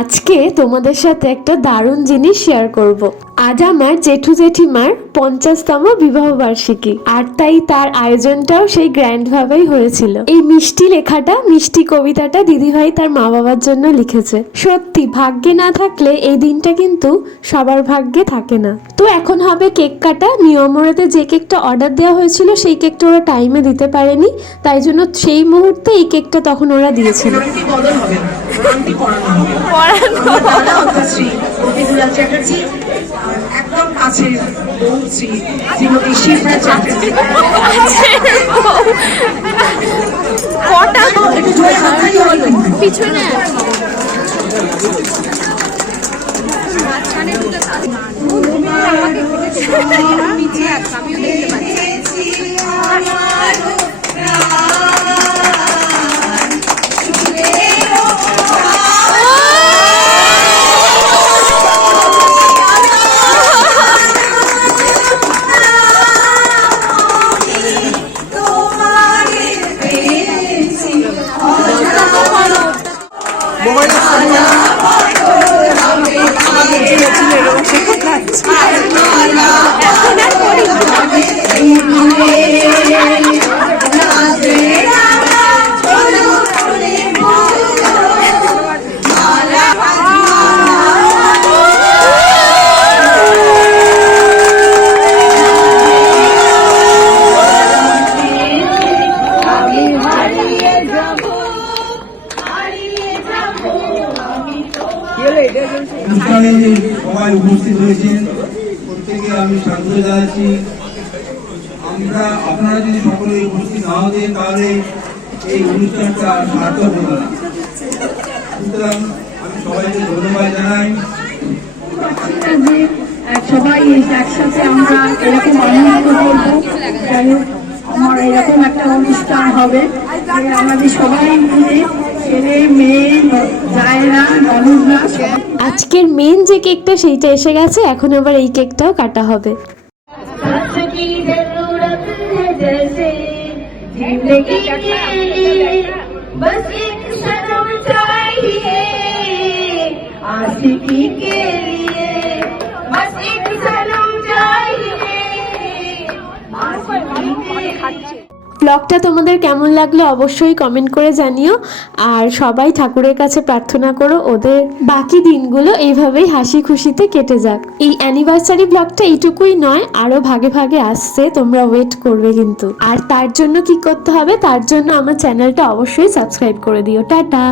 আজকে তোমাদের সাথে একটা দারুণ জিনিস শেয়ার করব। আজ আমার জেঠু জেঠিমার 50তম বিবাহ বার্ষিকী, আর তাই তার আয়োজনটাও সেই গ্র্যান্ড ভাবেই হয়েছিল। এই মিষ্টি লেখাটা, মিষ্টি কবিতাটা দিদিভাই তার মা বাবার জন্য লিখেছে। সত্যি ভাগ্যে না থাকলে এই দিনটা কিন্তু সবার ভাগ্যে থাকে না। তো এখন হবে কেক কাটা। নিয়মরাতে যে কেকটা অর্ডার দেওয়া হয়েছিল সেই কেকটা ওরা টাইমে দিতে পারেনি, তাই জন্য সেই মুহূর্তে এই কেকটা তখন ওরা দিয়েছিল। একদম কাছে বলছি শ্রীমতী শিবরা চ্যাটার্জি পিছনে সবাই উপস্থিত হয়েছেন, প্রত্যেকে আমি স্বাগত জানাচ্ছি। আপনারা যদি সকলে উপস্থিত না হতেন তাহলে এই অনুষ্ঠানটা সার্থক হতো না। সুতরাং আমি সবাইকে ধন্যবাদ জানাই। সবাই একসাথে আমরা এরকম আনন্দ করবো, যাই হোক আমার এরকম একটা অনুষ্ঠান হবে, আমাদের সবাই মিলে ছেলে মেয়ে জায়রা মানুষরা। আজকের মেন যে কেকটা সেইটা এসে গেছে, এখন আবার এই কেকটাও কাটা হবে। ব্লগটা তোমাদের কেমন লাগলো অবশ্যই কমেন্ট করে জানিও। আর সবাই ঠাকুরের কাছে প্রার্থনা করো ওদের বাকি দিনগুলো এইভাবেই হাসি খুশিতে কেটে যাক। এই অ্যানিভার্সারি ব্লগটা এইটুকুই নয়, আরো ভাগে ভাগে আসছে, তোমরা ওয়েট করবে কিন্তু। আর তার জন্য কি করতে হবে, তার জন্য আমার চ্যানেলটা অবশ্যই সাবস্ক্রাইব করে দিও। টাটা।